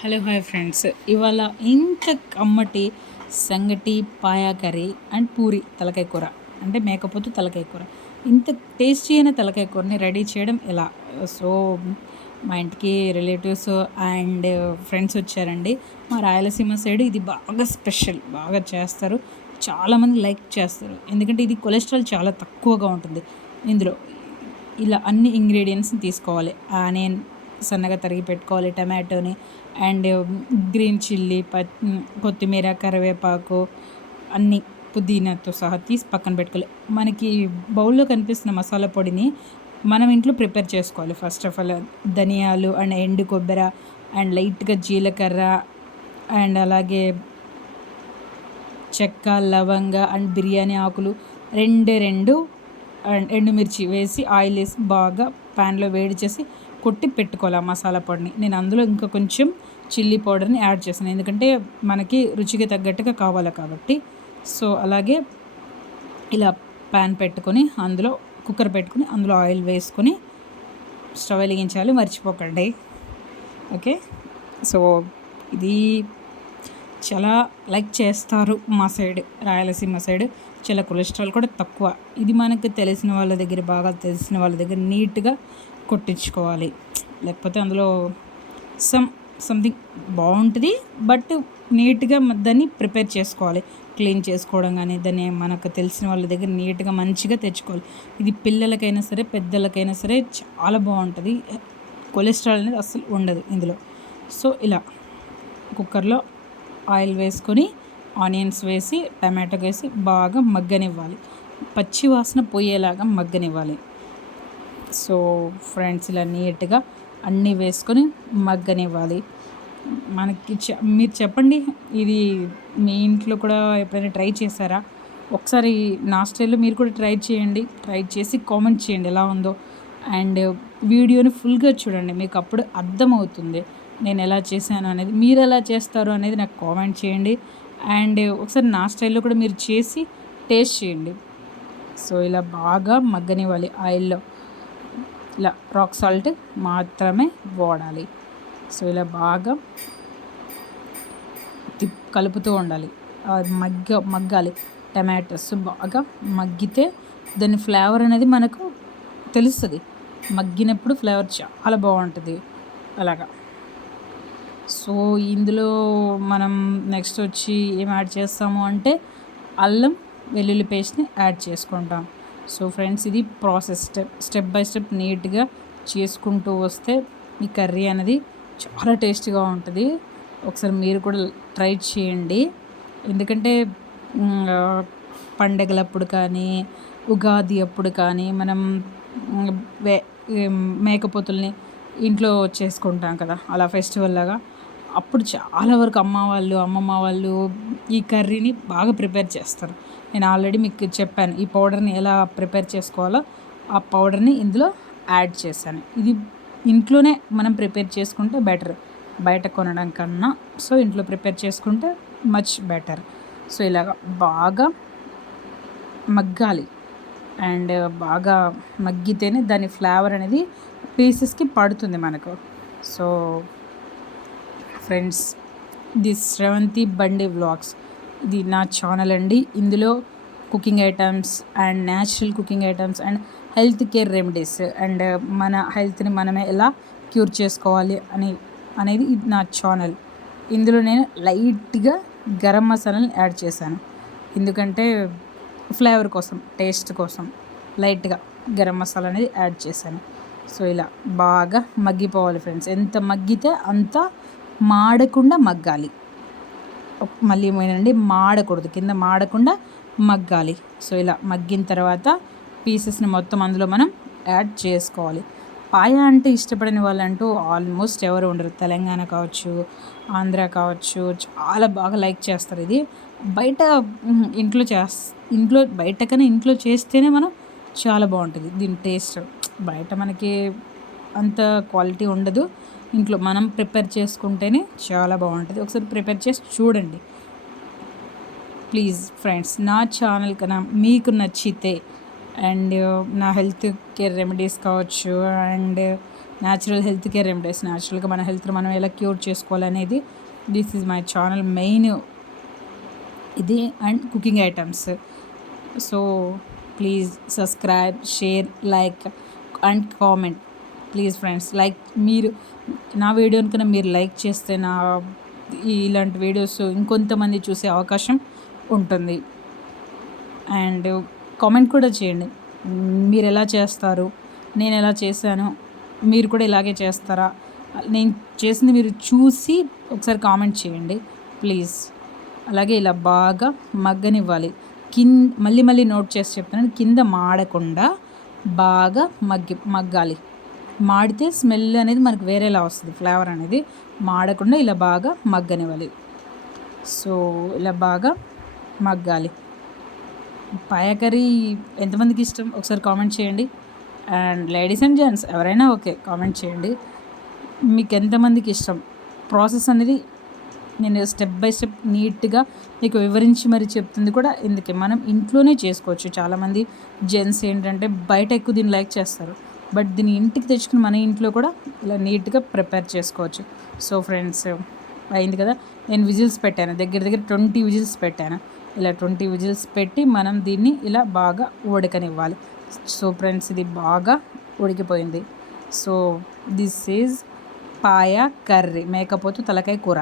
Hello hi friends, ఇవాళ ఇంత కమ్మటి సంగటి పాయా కర్రీ అండ్ పూరి తలకాయ కూర, అంటే మేకపోతు తలకాయ కూర, ఇంత టేస్టీ అయిన తలకాయ కూరని రెడీ చేయడం ఎలా? సో మా ఇంటికి రిలేటివ్స్ అండ్ ఫ్రెండ్స్ వచ్చారండి. మా రాయలసీమ సైడ్ ఇది బాగా స్పెషల్, బాగా చేస్తారు, చాలామంది లైక్ చేస్తారు. ఎందుకంటే ఇది కొలెస్ట్రాల్ చాలా తక్కువగా ఉంటుంది. ఇందులో ఇలా అన్ని ఇంగ్రీడియంట్స్ని తీసుకోవాలి. ఆనియన్ సన్నగా తరిగి పెట్టుకోవాలి, టమాటోని అండ్ గ్రీన్ చిల్లీ, కొత్తిమీర, కరివేపాకు అన్నీ పుదీనాతో సహా తీసి పక్కన పెట్టుకోవాలి. మనకి బౌల్లో కనిపిస్తున్న మసాలా పొడిని మనం ఇంట్లో ప్రిపేర్ చేసుకోవాలి. ఫస్ట్ ఆఫ్ ఆల్ ధనియాలు అండ్ ఎండు కొబ్బరి అండ్ లైట్గా జీలకర్ర అండ్ అలాగే చెక్క, లవంగ అండ్ బిర్యానీ ఆకులు రెండు అండ్ ఎండుమిర్చి వేసి ఆయిల్ వేసి బాగా ప్యాన్లో వేడి చేసి కొట్టి పెట్టుకోవాలి ఆ మసాలా పొడిని. నేను అందులో ఇంకా కొంచెం చిల్లీ పౌడర్ని యాడ్ చేశాను, ఎందుకంటే మనకి రుచికి తగ్గట్టుగా కావాలి కాబట్టి. సో అలాగే ఇలా ప్యాన్ పెట్టుకొని అందులో కుక్కర్ పెట్టుకొని అందులో ఆయిల్ వేసుకొని స్టవ్ వెలిగించాలి, మర్చిపోకండి. ఓకే, సో ఇది చాలా లైక్ చేస్తారు మా సైడ్, రాయలసీమ సైడ్. చాలా కొలెస్ట్రాల్ కూడా తక్కువ. ఇది మనకు తెలిసిన వాళ్ళ దగ్గర, బాగా తెలిసిన వాళ్ళ దగ్గర నీట్గా కొట్టించుకోవాలి, లేకపోతే అందులో సంథింగ్ బాగుంటుంది, బట్ నీట్గా దాన్ని ప్రిపేర్ చేసుకోవాలి. క్లీన్ చేసుకోవడం కానీ దాన్ని మనకు తెలిసిన వాళ్ళ దగ్గర నీట్గా మంచిగా తెచ్చుకోవాలి. ఇది పిల్లలకైనా సరే పెద్దలకైనా సరే చాలా బాగుంటుంది. కొలెస్ట్రాల్ అనేది అస్సలు ఉండదు ఇందులో. సో ఇలా కుక్కర్లో ఆయిల్ వేసుకొని ఆనియన్స్ వేసి టమాటో వేసి బాగా మగ్గనివ్వాలి, పచ్చి వాసన పోయేలాగా మగ్గనివ్వాలి. సో ఫ్రెండ్స్, ఇలా నీట్గా అన్నీ వేసుకొని మగ్గనివ్వాలి. మనకి మీరు చెప్పండి, ఇది మీ ఇంట్లో కూడా ఎప్పుడైనా ట్రై చేశారా? ఒకసారి నా స్టైల్లో మీరు కూడా ట్రై చేయండి. ట్రై చేసి కామెంట్ చేయండి ఎలా ఉందో. అండ్ వీడియోని ఫుల్గా చూడండి, మీకు అప్పుడు అర్థమవుతుంది నేను ఎలా చేశాను అనేది. మీరు ఎలా చేస్తారు అనేది నాకు కామెంట్ చేయండి. అండ్ ఒకసారి నా స్టైల్లో కూడా మీరు చేసి టేస్ట్ చేయండి. సో ఇలా బాగా మగ్గనివ్వాలి ఆయిల్లో. ఇలా రాక్ సాల్ట్ మాత్రమే వాడాలి. సో ఇలా బాగా కలుపుతూ ఉండాలి, మగ్గాలి. టమాటోస్ బాగా మగ్గితే దాని ఫ్లేవర్ అనేది మనకు తెలుస్తుంది. మగ్గినప్పుడు ఫ్లేవర్ చాలా బాగుంటుంది అలాగా. సో ఇందులో మనం నెక్స్ట్ వచ్చి ఏం యాడ్ చేస్తాము అంటే అల్లం వెల్లుల్లి పేస్ట్ని యాడ్ చేసుకుంటాం. సో ఫ్రెండ్స్, ఇది ప్రాసెస్ స్టెప్ బై స్టెప్ నీట్గా చేసుకుంటూ వస్తే ఈ కర్రీ అనేది చాలా టేస్టీగా ఉంటుంది. ఒకసారి మీరు కూడా ట్రై చేయండి. ఎందుకంటే పండగలప్పుడు కానీ, ఉగాది అప్పుడు కానీ మనం మేకపోతుల్ని ఇంట్లో చేసుకుంటాం కదా, అలా ఫెస్టివల్ లాగా. అప్పుడు చాలా వరకు అమ్మమ్మ వాళ్ళు ఈ కర్రీని బాగా ప్రిపేర్ చేస్తారు. నేను ఆల్రెడీ మీకు చెప్పాను ఈ పౌడర్ని ఎలా ప్రిపేర్ చేసుకోవాలో. ఆ పౌడర్ని ఇందులో యాడ్ చేశాను. ఇది ఇంట్లోనే మనం ప్రిపేర్ చేసుకుంటే బెటర్, బయట కొనడం కన్నా. సో ఇంట్లో ప్రిపేర్ చేసుకుంటే మచ్ బెటర్. సో ఇలాగ బాగా మగ్గాలి. అండ్ బాగా మగ్గితేనే దాని ఫ్లేవర్ అనేది పీసెస్కి పడుతుంది మనకు. సో ఫ్రెండ్స్, దిస్ శ్రవంతి బండి వ్లాగ్స్, ఇది నా ఛానల్ అండి. ఇందులో cooking items and natural cooking items and health care remedies and మన హెల్త్ని మనమే ఎలా క్యూర్ చేసుకోవాలి అనేది ఇది నా ఛానల్. ఇందులో నేను లైట్గా గరం మసాలాని యాడ్ చేశాను, ఎందుకంటే ఫ్లేవర్ కోసం, టేస్ట్ కోసం లైట్గా గరం మసాలా అనేది యాడ్ చేశాను. సో ఇలా బాగా మగ్గిపోవాలి ఫ్రెండ్స్. ఎంత మగ్గితే అంత మాడకుండా మగ్గాలి. మళ్ళీ ఏమైనండి, మాడకూడదు, కింద మాడకుండా మగ్గాలి. సో ఇలా మగ్గిన తర్వాత పీసెస్ని మొత్తం అందులో మనం యాడ్ చేసుకోవాలి. పాయ అంటే ఇష్టపడని వాళ్ళంటూ ఆల్మోస్ట్ ఎవరు ఉండరు. తెలంగాణ కావచ్చు, ఆంధ్ర కావచ్చు, చాలా బాగా లైక్ చేస్తారు ఇది. బయట ఇంట్లో బయట కన్నా ఇంట్లో చేస్తేనే మనం చాలా బాగుంటుంది దీని టేస్ట్. బయట మనకి అంత క్వాలిటీ ఉండదు, ఇంట్లో మనం ప్రిపేర్ చేసుకుంటేనే చాలా బాగుంటుంది. ఒకసారి ప్రిపేర్ చేసి చూడండి ప్లీజ్ ఫ్రెండ్స్. నా ఛానల్ కన్నా మీకు నచ్చితే అండ్ నా హెల్త్ కేర్ రెమెడీస్ కావచ్చు and natural health care remedies, న్యాచురల్గా మన హెల్త్ మనం ఎలా క్యూర్ చేసుకోవాలనేది this is my channel main ఇది, and cooking items. So please subscribe, share, like and comment please friends. Like మీరు నా వీడియోని కన్నా మీరు లైక్ చేస్తే నా ఇలాంటి వీడియోస్ ఇంకొంతమంది చూసే అవకాశం ఉంటుంది. అండ్ కామెంట్ కూడా చేయండి, మీరు ఎలా చేస్తారు, నేను ఎలా చేశాను, మీరు కూడా ఇలాగే చేస్తారా, నేను చేసింది మీరు చూసి ఒకసారి కామెంట్ చేయండి ప్లీజ్. అలాగే ఇలా బాగా మగ్గనివ్వాలి. మళ్ళీ మళ్ళీ నోట్ చేసి చెప్తున్నాను, కింద మాడకుండా బాగా మగ్గాలి. మాడితే స్మెల్ అనేది మనకు వేరేలా వస్తుంది, ఫ్లేవర్ అనేది మాడకుండా ఇలా బాగా మగ్గనివ్వాలి. సో ఇలా బాగా మగ్గాలి. పాయ కర్రీ ఎంతమందికి ఇష్టం ఒకసారి కామెంట్ చేయండి. అండ్ లేడీస్ అండ్ జెంట్స్ ఎవరైనా ఓకే, కామెంట్ చేయండి మీకు ఎంతమందికి ఇష్టం. ప్రాసెస్ అనేది నేను స్టెప్ బై స్టెప్ నీట్గా మీకు వివరించి మరి చెప్తుంది కూడా ఎందుకే, మనం ఇంట్లోనే చేసుకోవచ్చు. చాలామంది జెంట్స్ ఏంటంటే బయట ఎక్కువ దీన్ని లైక్ చేస్తారు, బట్ దీన్ని ఇంటికి తెచ్చుకుని మన ఇంట్లో కూడా ఇలా నీట్గా ప్రిపేర్ చేసుకోవచ్చు. సో ఫ్రెండ్స్ అయింది కదా, నేను విజిల్స్ పెట్టాను, దగ్గర దగ్గర 20 విజిల్స్ పెట్టాను. ఇలా 20 విజిల్స్ పెట్టి మనం దీన్ని ఇలా బాగా ఉడకనివ్వాలి. సో ఫ్రెండ్స్ ఇది బాగా ఉడికిపోయింది. So this is paya curry, మేకపోతు తలకాయ కూర.